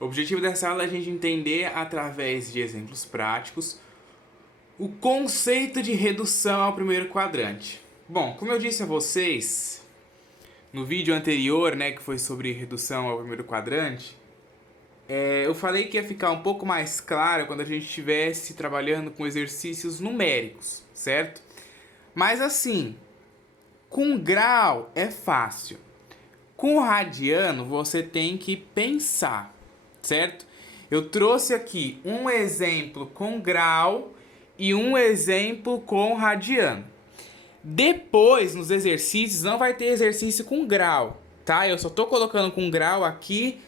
O objetivo dessa aula é a gente entender, através de exemplos práticos, o conceito de redução ao primeiro quadrante. Bom, como eu disse a vocês no vídeo anterior, né, que foi sobre redução ao primeiro quadrante, eu falei que ia ficar um pouco mais claro quando a gente estivesse trabalhando com exercícios numéricos, certo? Mas assim, com grau é fácil. Com o radiano você tem que pensar, certo? Eu trouxe aqui um exemplo com grau e um exemplo com radiano. Depois, nos exercícios, não vai ter exercício com grau, tá? Eu só tô colocando com grau aqui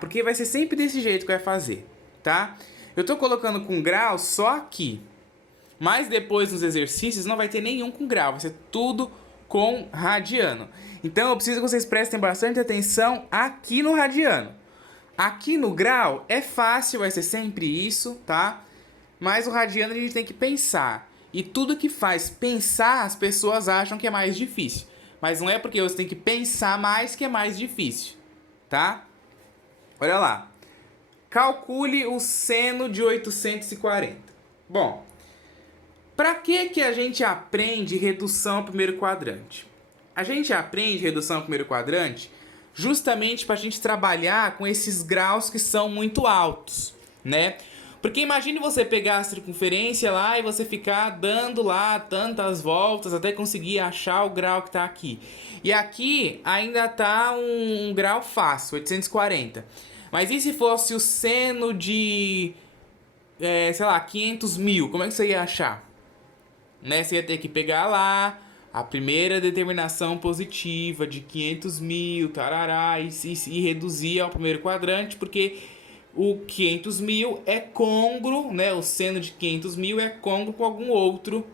porque vai ser sempre desse jeito que vai fazer, tá? Eu tô colocando com grau só aqui. Mas depois, nos exercícios, não vai ter nenhum com grau. Vai ser tudo com radiano. Então, eu preciso que vocês prestem bastante atenção aqui no radiano. Aqui no grau, é fácil, vai ser sempre isso, tá? Mas o radiano a gente tem que pensar. E tudo que faz pensar, as pessoas acham que é mais difícil. Mas não é porque você tem que pensar mais que é mais difícil, tá? Olha lá. Calcule o seno de 840. Bom, para que a gente aprende redução ao primeiro quadrante? A gente aprende redução ao primeiro quadrante justamente para a gente trabalhar com esses graus que são muito altos, né? Porque imagine você pegar a circunferência lá e você ficar dando lá tantas voltas até conseguir achar o grau que está aqui. E aqui ainda está um grau fácil, 840. Mas e se fosse o seno de, sei lá, 500 mil? Como é que você ia achar? Né? Você ia ter que pegar lá a primeira determinação positiva de 500 mil, tarará, e reduzir ao primeiro quadrante, porque o 500 mil é côngruo, né? O seno de 500 mil é côngruo com algum outro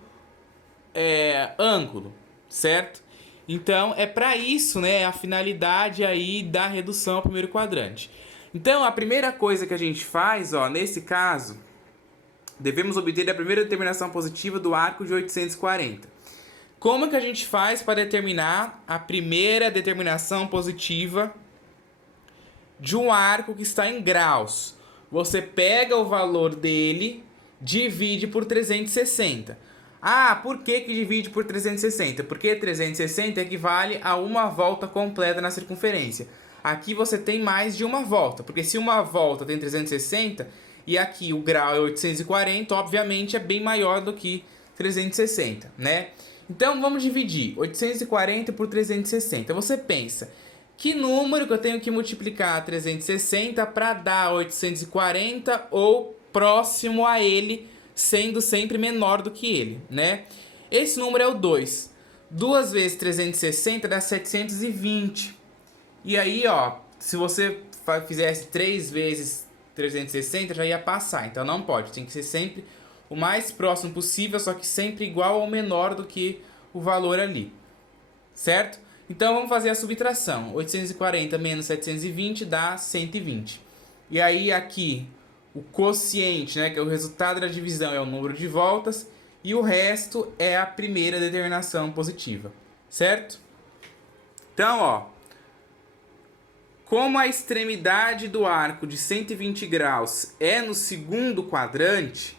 ângulo, certo? Então, é para isso, né? A finalidade aí da redução ao primeiro quadrante. Então, a primeira coisa que a gente faz, ó, nesse caso, devemos obter a primeira determinação positiva do arco de 840. Como que a gente faz para determinar a primeira determinação positiva de um arco que está em graus? Você pega o valor dele, divide por 360. Ah, por que divide por 360? Porque 360 equivale a uma volta completa na circunferência. Aqui você tem mais de uma volta, porque se uma volta tem 360 e aqui o grau é 840, obviamente é bem maior do que 360, né? Então vamos dividir 840 por 360. Você pensa, que número que eu tenho que multiplicar 360 para dar 840 ou próximo a ele, sendo sempre menor do que ele, né? Esse número é o 2. 2 vezes 360 dá 720. E aí, ó, se você fizesse 3 vezes 360, já ia passar. Então não pode, tem que ser sempre o mais próximo possível, só que sempre igual ou menor do que o valor ali, certo? Então vamos fazer a subtração. 840 menos 720 dá 120. E aí aqui o quociente, né, que é o resultado da divisão, é o número de voltas, e o resto é a primeira determinação positiva, certo? Então, ó, como a extremidade do arco de 120 graus é no segundo quadrante,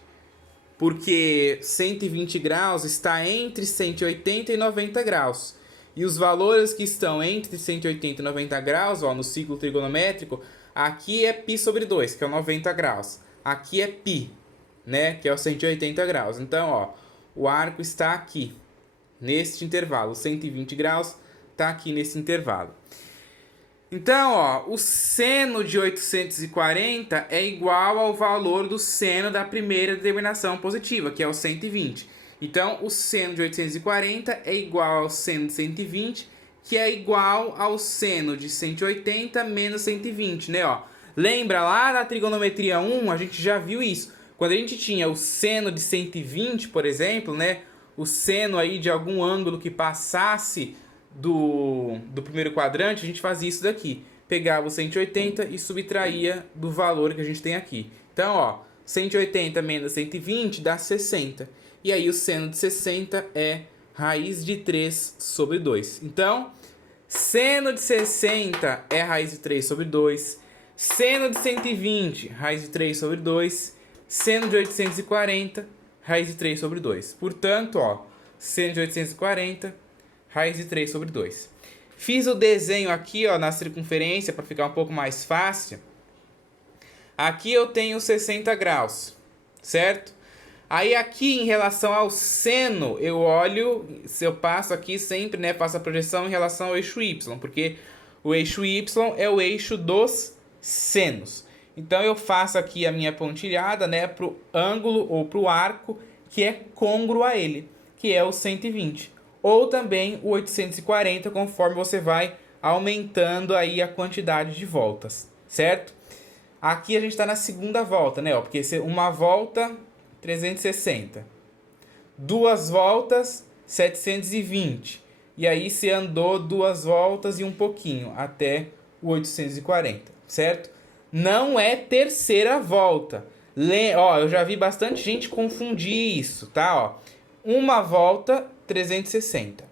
porque 120 graus está entre 180 e 90 graus. E os valores que estão entre 180 e 90 graus, ó, no ciclo trigonométrico, aqui é π sobre 2, que é o 90 graus. Aqui é π, né, que é o 180 graus. Então, ó, o arco está aqui, neste intervalo. 120 graus está aqui nesse intervalo. Então, ó, o seno de 840 é igual ao valor do seno da primeira determinação positiva, que é o 120. Então, o seno de 840 é igual ao seno de 120, que é igual ao seno de 180 menos 120, né? Ó, lembra lá na trigonometria 1, a gente já viu isso. Quando a gente tinha o seno de 120, por exemplo, né? O seno aí de algum ângulo que passasse do primeiro quadrante, a gente fazia isso daqui. Pegava o 180 e subtraía do valor que a gente tem aqui. Então, ó, 180 menos 120 dá 60. E aí o seno de 60 é raiz de 3 sobre 2. Então, seno de 60 é raiz de 3 sobre 2. Seno de 120, raiz de 3 sobre 2. Seno de 840, raiz de 3 sobre 2. Portanto, ó, seno de 840, raiz de 3 sobre 2. Fiz o desenho aqui, ó, na circunferência para ficar um pouco mais fácil. Aqui eu tenho 60 graus, certo? Aí aqui em relação ao seno, eu olho, se eu passo aqui sempre, né, faço a projeção em relação ao eixo Y, porque o eixo Y é o eixo dos senos. Então eu faço aqui a minha pontilhada, né, para o ângulo ou para o arco que é côngruo a ele, que é o 120. Ou também o 840, conforme você vai aumentando aí a quantidade de voltas, certo? Aqui a gente está na segunda volta, né? Ó, porque uma volta, 360. Duas voltas, 720. E aí você andou duas voltas e um pouquinho, até o 840, certo? Não é terceira volta. Ó, eu já vi bastante gente confundir isso, tá? Ó, uma volta, 360.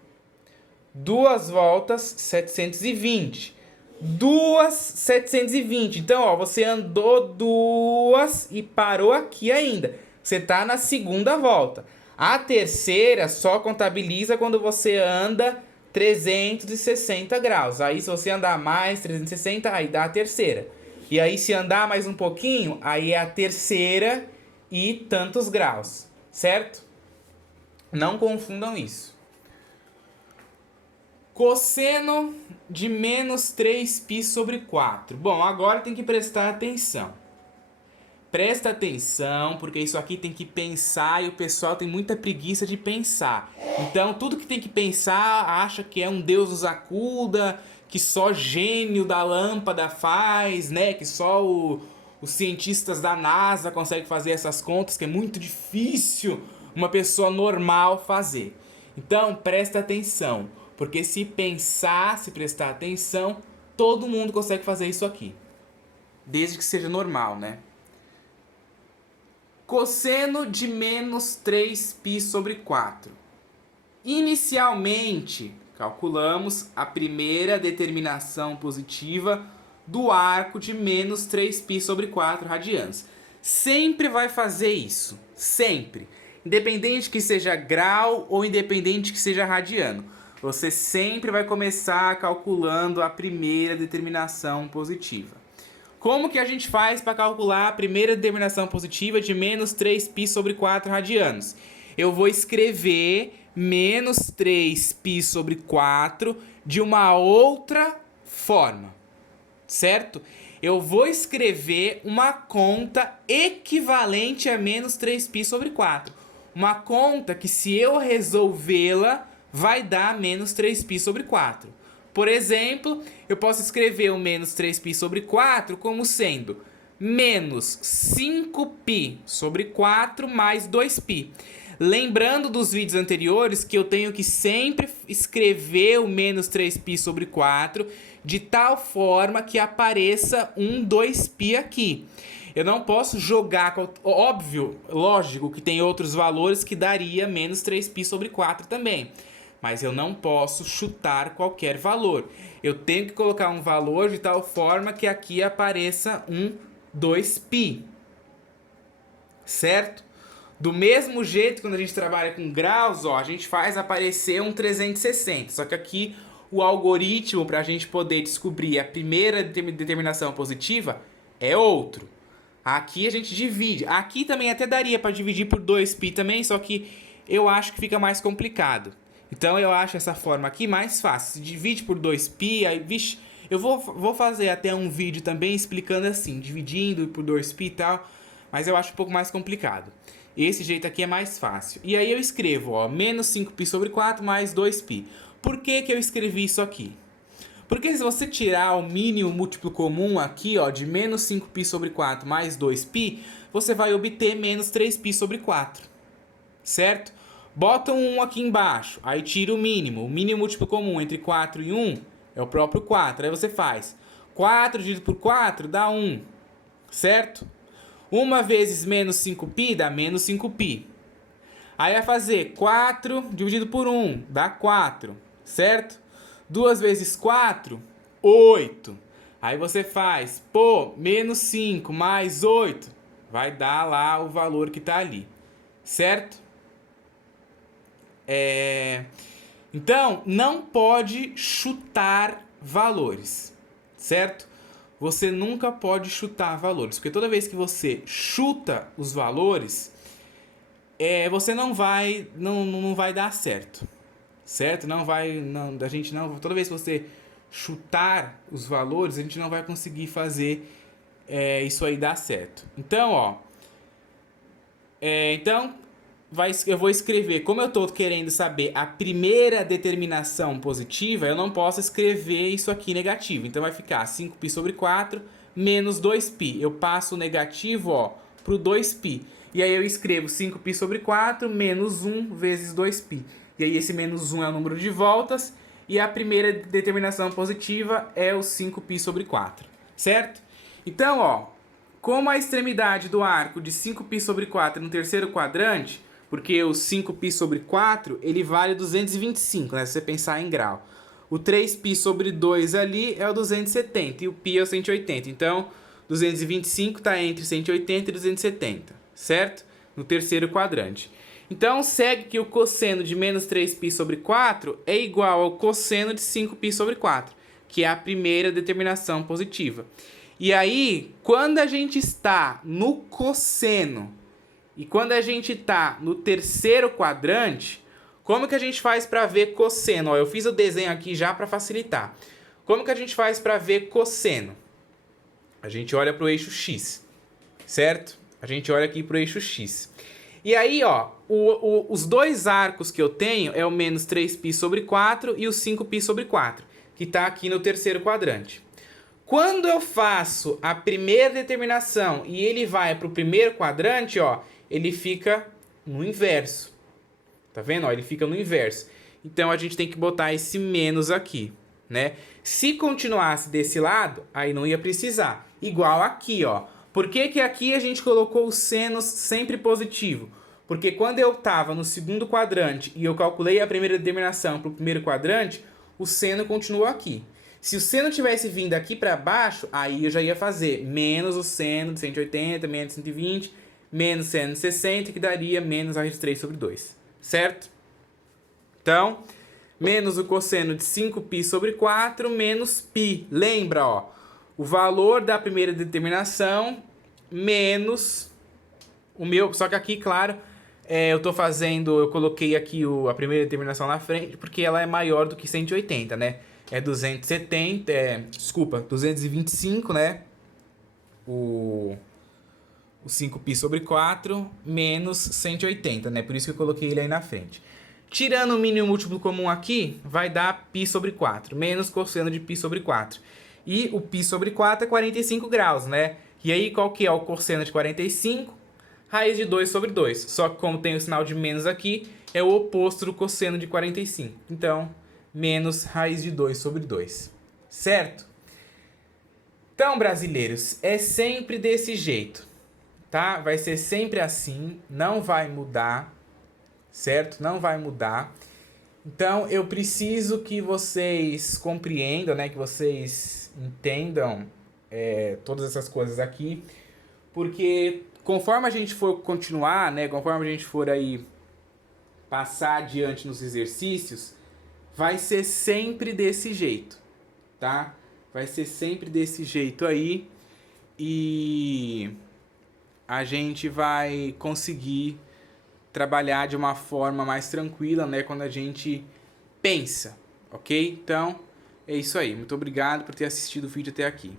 Duas voltas, 720. Duas, 720. Então, ó, você andou duas e parou aqui ainda. Você tá na segunda volta. A terceira só contabiliza quando você anda 360 graus. Aí, se você andar mais 360, aí dá a terceira. E aí, se andar mais um pouquinho, aí é a terceira e tantos graus, certo? Não confundam isso. Cosseno de menos 3π sobre 4. Bom, agora tem que prestar atenção. Presta atenção, porque isso aqui tem que pensar e o pessoal tem muita preguiça de pensar. Então, tudo que tem que pensar, acha que é um Deus nos acuda, que só gênio da lâmpada faz, né? Que só os cientistas da NASA conseguem fazer essas contas, que é muito difícil uma pessoa normal fazer. Então, presta atenção. Porque se pensar, se prestar atenção, todo mundo consegue fazer isso aqui. Desde que seja normal, né? Cosseno de menos 3π sobre 4. Inicialmente, calculamos a primeira determinação positiva do arco de menos 3π sobre 4 radianos. Sempre vai fazer isso. Sempre. Independente que seja grau ou independente que seja radiano. Você sempre vai começar calculando a primeira determinação positiva. Como que a gente faz para calcular a primeira determinação positiva de menos 3π sobre 4 radianos? Eu vou escrever menos 3π sobre 4 de uma outra forma, certo? Eu vou escrever uma conta equivalente a menos 3π sobre 4. Uma conta que, se eu resolvê-la, vai dar menos 3π sobre 4. Por exemplo, eu posso escrever o menos 3π sobre 4 como sendo menos 5π sobre 4 mais 2π. Lembrando dos vídeos anteriores que eu tenho que sempre escrever o menos 3π sobre 4 de tal forma que apareça um 2π aqui. Eu não posso jogar, óbvio, lógico que tem outros valores que daria menos 3π sobre 4 também. Mas eu não posso chutar qualquer valor. Eu tenho que colocar um valor de tal forma que aqui apareça um 2π. Certo? Do mesmo jeito, quando a gente trabalha com graus, ó, a gente faz aparecer um 360. Só que aqui o algoritmo para a gente poder descobrir a primeira determinação positiva é outro. Aqui a gente divide. Aqui também até daria para dividir por 2π também, só que eu acho que fica mais complicado. Então eu acho essa forma aqui mais fácil. Se divide por 2π, aí, vixe, eu vou fazer até um vídeo também explicando assim, dividindo por 2π e tal, mas eu acho um pouco mais complicado. Esse jeito aqui é mais fácil. E aí eu escrevo, ó, menos 5π sobre 4 mais 2π. Por que que eu escrevi isso aqui? Porque se você tirar o mínimo múltiplo comum aqui, ó, de menos 5π sobre 4 mais 2π, você vai obter menos 3π sobre 4. Certo? Bota um 1 aqui embaixo, aí tira o mínimo. O mínimo múltiplo comum entre 4 e 1 é o próprio 4. Aí você faz 4 dividido por 4 dá 1, certo? 1 vezes menos 5π dá menos 5π. Aí vai fazer 4 dividido por 1 dá 4, certo? 2 vezes 4, 8. Aí você faz, pô, menos 5 mais 8, vai dar lá o valor que tá ali, certo? Então, não pode chutar valores, certo? Você nunca pode chutar valores, porque toda vez que você chuta os valores, você não vai dar certo, certo? A gente não, toda vez que você chutar os valores, a gente não vai conseguir fazer isso aí dar certo. Então, ó, eu vou escrever, como eu estou querendo saber a primeira determinação positiva, eu não posso escrever isso aqui negativo. Então vai ficar 5π sobre 4 menos 2π. Eu passo o negativo para o 2π. E aí eu escrevo 5π sobre 4 menos 1 vezes 2π. E aí esse menos 1 é o número de voltas. E a primeira determinação positiva é o 5π sobre 4. Certo? Então, ó, como a extremidade do arco de 5π sobre 4 no terceiro quadrante, porque o 5π sobre 4, ele vale 225, né? Se você pensar em grau. O 3π sobre 2 ali é o 270 e o π é o 180. Então, 225 está entre 180 e 270, certo? No terceiro quadrante. Então, segue que o cosseno de menos 3π sobre 4 é igual ao cosseno de 5π sobre 4, que é a primeira determinação positiva. E aí, quando a gente está no cosseno e quando a gente está no terceiro quadrante, como que a gente faz para ver cosseno? Ó, eu fiz o desenho aqui já para facilitar. Como que a gente faz para ver cosseno? A gente olha para o eixo X, certo? A gente olha aqui para o eixo X. E aí, ó, os dois arcos que eu tenho é o menos 3π sobre 4 e o 5π sobre 4, que está aqui no terceiro quadrante. Quando eu faço a primeira determinação e ele vai para o primeiro quadrante, ó, ele fica no inverso. Tá vendo? Ó, ele fica no inverso. Então, a gente tem que botar esse menos aqui, né? Se continuasse desse lado, aí não ia precisar. Igual aqui, ó. Por que que aqui a gente colocou o seno sempre positivo? Porque quando eu estava no segundo quadrante e eu calculei a primeira determinação para o primeiro quadrante, o seno continuou aqui. Se o seno tivesse vindo aqui para baixo, aí eu já ia fazer menos o seno de 180, menos 120, menos seno de 60, que daria menos raiz de 3 sobre 2. Certo? Então, menos o cosseno de 5π sobre 4 menos π. Lembra, ó, o valor da primeira determinação menos o meu... Só que aqui, claro, eu coloquei aqui a primeira determinação na frente, porque ela é maior do que 180, né? É 225, né? O 5π sobre 4 menos 180, né? Por isso que eu coloquei ele aí na frente. Tirando o mínimo múltiplo comum aqui, vai dar π sobre 4, menos cosseno de π sobre 4. E o π sobre 4 é 45 graus, né? E aí, qual que é o cosseno de 45? Raiz de 2 sobre 2. Só que como tem o sinal de menos aqui, é o oposto do cosseno de 45. Então, menos raiz de 2 sobre 2. Certo? Então, brasileiros, é sempre desse jeito, tá? Vai ser sempre assim, não vai mudar, certo? Não vai mudar. Então, eu preciso que vocês compreendam, né? Que vocês entendam todas essas coisas aqui, porque conforme a gente for continuar, né? Conforme a gente for aí passar adiante nos exercícios, vai ser sempre desse jeito, tá? Vai ser sempre desse jeito aí e a gente vai conseguir trabalhar de uma forma mais tranquila, né? Quando a gente pensa, ok? Então, é isso aí. Muito obrigado por ter assistido o vídeo até aqui.